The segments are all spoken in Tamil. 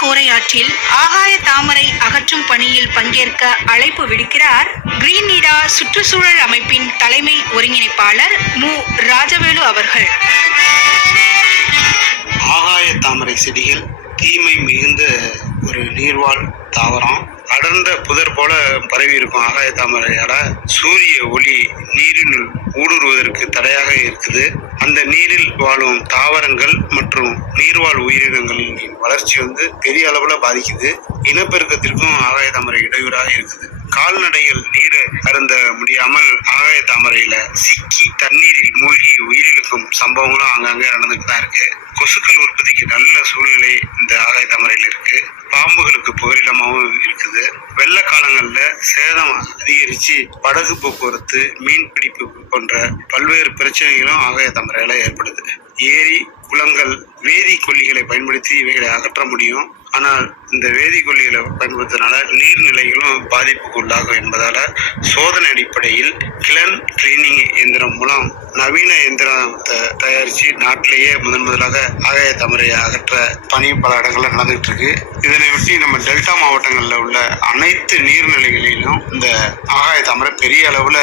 கோரையாற்றில் ஆகாய தாமரை அகற்றும் பணியில் பங்கேற்க அழைப்பு விடுக்கிறார் கிரீன் நீடா சுற்றுச்சூழல் அமைப்பின் தலைமை ஒருங்கிணைப்பாளர் மு. ராஜவேலு அவர்கள். ஆகாய தாமரை செடிகள் தீமை மிகுந்த ஒரு நீர்வாழ் தாவரம். அடர்ந்த புதர் போல பரவி இருக்கும் ஆகாய தாமரையால சூரிய ஒளி நீரினுள் ஊடுருவதற்கு தடையாக இருக்குது. அந்த நீரில் வாழும் தாவரங்கள் மற்றும் நீர்வாழ் உயிரினங்களின் வளர்ச்சி பெரிய அளவுல பாதிக்குது. இனப்பெருக்கத்திற்கும் ஆகாய தாமரை இடையூறாக இருக்குது. கால்நடைகள் நீர் அருந்த முடியாமல் ஆகாய தாமரையில சிக்கி தண்ணீரில் மூழ்கி உயிரிழக்கும் சம்பவங்களும் அங்கங்க நடந்துட்டு தான் இருக்கு. கொசுக்கள் உற்பத்திக்கு நல்ல சூழ்நிலை இந்த ஆகாய தாமரையில இருக்கு. பாம்புகளுக்கு புகலிடமாகவும் இருக்குது. வெள்ள காலங்கள்ல சேதம் அதிகரிச்சு படகு போக்குவரத்து, மீன் பிடிப்பு போன்ற பல்வேறு பிரச்சனைகளும் ஆகாய தாமரையில ஏற்படுது. ஏரி, குளங்கள் வேதி கொல்லிகளை பயன்படுத்தி இவைகளை அகற்ற முடியும். ஆனால் இந்த வேதிக்கொல்லிகளை பயன்படுத்துறதுனால நீர்நிலைகளும் பாதிப்புக்கு உள்ளாகும் என்பதால சோதனை அடிப்படையில் கிளன் கிளீனிங் இயந்திரம் மூலம் நவீன இயந்திரத்தை தயாரித்து நாட்டிலேயே முதலாக ஆகாய தாமரையை அகற்ற பணி பல இடங்கள்ல நடந்துகிட்டு இருக்கு. இதனை ஒட்டி நம்ம டெல்டா மாவட்டங்களில் உள்ள அனைத்து நீர்நிலைகளிலும் இந்த ஆகாய தாமரை பெரிய அளவுல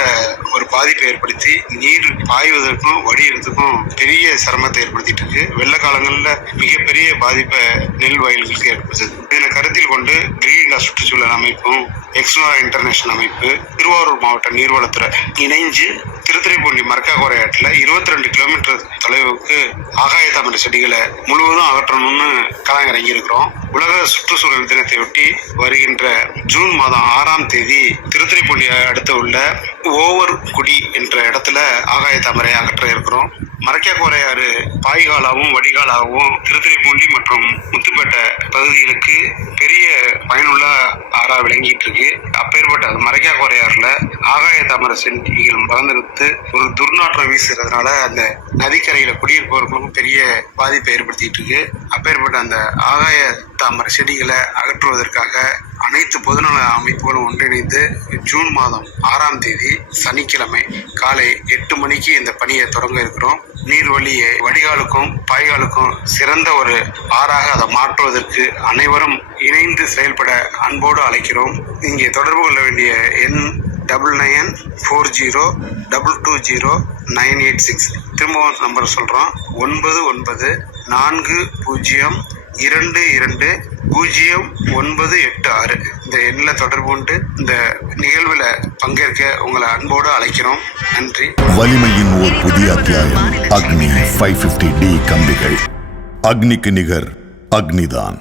ஒரு பாதிப்பை ஏற்படுத்தி நீர் பாய்வதற்கும் வடிகிறதுக்கும் பெரிய சிரமத்தை ஏற்படுத்திட்டு இருக்கு. வெள்ள காலங்களில் மிகப்பெரிய பாதிப்பை நெல் வயல்களுக்கு ஏற்படுத்துது. இதனை கருத்தில் கொண்டு கிரீன் நீடா சுற்றுச்சூழல் அமைப்பும் எக்ஸ்னோரா இன்டர்நேஷனல் அமைப்பு, திருவாரூர் மாவட்ட நீர்வளத்துறை இணைஞ்சு திருத்துறைப்பூண்டி மரக்கா கோரையாற்றில் 22 கிலோமீட்டர் தொலைவுக்கு ஆகாய தாமரை செடிகளை முழுவதும் அகற்றணும்னு களம் இறங்கி இருக்கிறோம். உலக சுற்றுச்சூழல் தினத்தை ஒட்டி வருகின்ற ஜூன் மாதம் 6ஆம் தேதி திருத்துறைப்பூண்டி அடுத்த உள்ள ஓவர்குடி என்ற இடத்துல ஆகாய தாமரை அகற்ற இருக்கிறோம். மரக்கா கோரையாறு பாய்காலாகவும் வடிகாலாகவும் திருத்துறைப்பூண்டி மற்றும் முத்துப்பேட்டை பகுதிகளுக்கு பெரிய பயனுள்ள ஆறா விளங்கிட்டு இருக்கு. அப்பேற்பட்ட மரக்கா கோரையாறுல ஆகாய தாமரை செடிகள் வளர்ந்து ஒரு துர்நாற்றம் வீசுறதுனால அந்த நதிக்கரையில குடியிருப்பவர்களுக்கும் பெரிய பாதிப்பை ஏற்படுத்திட்டு இருக்கு. அப்பேற்பட்ட அந்த ஆகாய தாமரை செடிகளை அகற்றுவதற்காக அனைத்து பொதுநல அமைப்புகளும் ஒன்றிணைந்து ஜூன் மாதம் 6ஆம் தேதி சனிக்கிழமை காலை 8 மணிக்கு இந்த பணியை தொடங்க இருக்கிறோம். நீர்வழியை வடிகாலுக்கும் பாய்காலுக்கும் சிறந்த ஒரு ஆறாக அதை மாற்றுவதற்கு அனைவரும் இணைந்து செயல்பட அன்போடு அழைக்கிறோம். இங்கே தொடர்பு கொள்ள வேண்டிய எண் 9940220986. திரும்பவும் நம்பர் சொல்றோம், 9940220986. இந்த எண்ணில் தொடர்பு கொண்டு இந்த நிகழ்வுல பங்கேற்க உங்களை அன்போடு அழைக்கிறோம். நன்றி. வலிமையின் ஓர் புதிய அத்தியாயம். அக்னி 550D கம்பிகள். அக்னிக்கு நிகர் அக்னிதான்.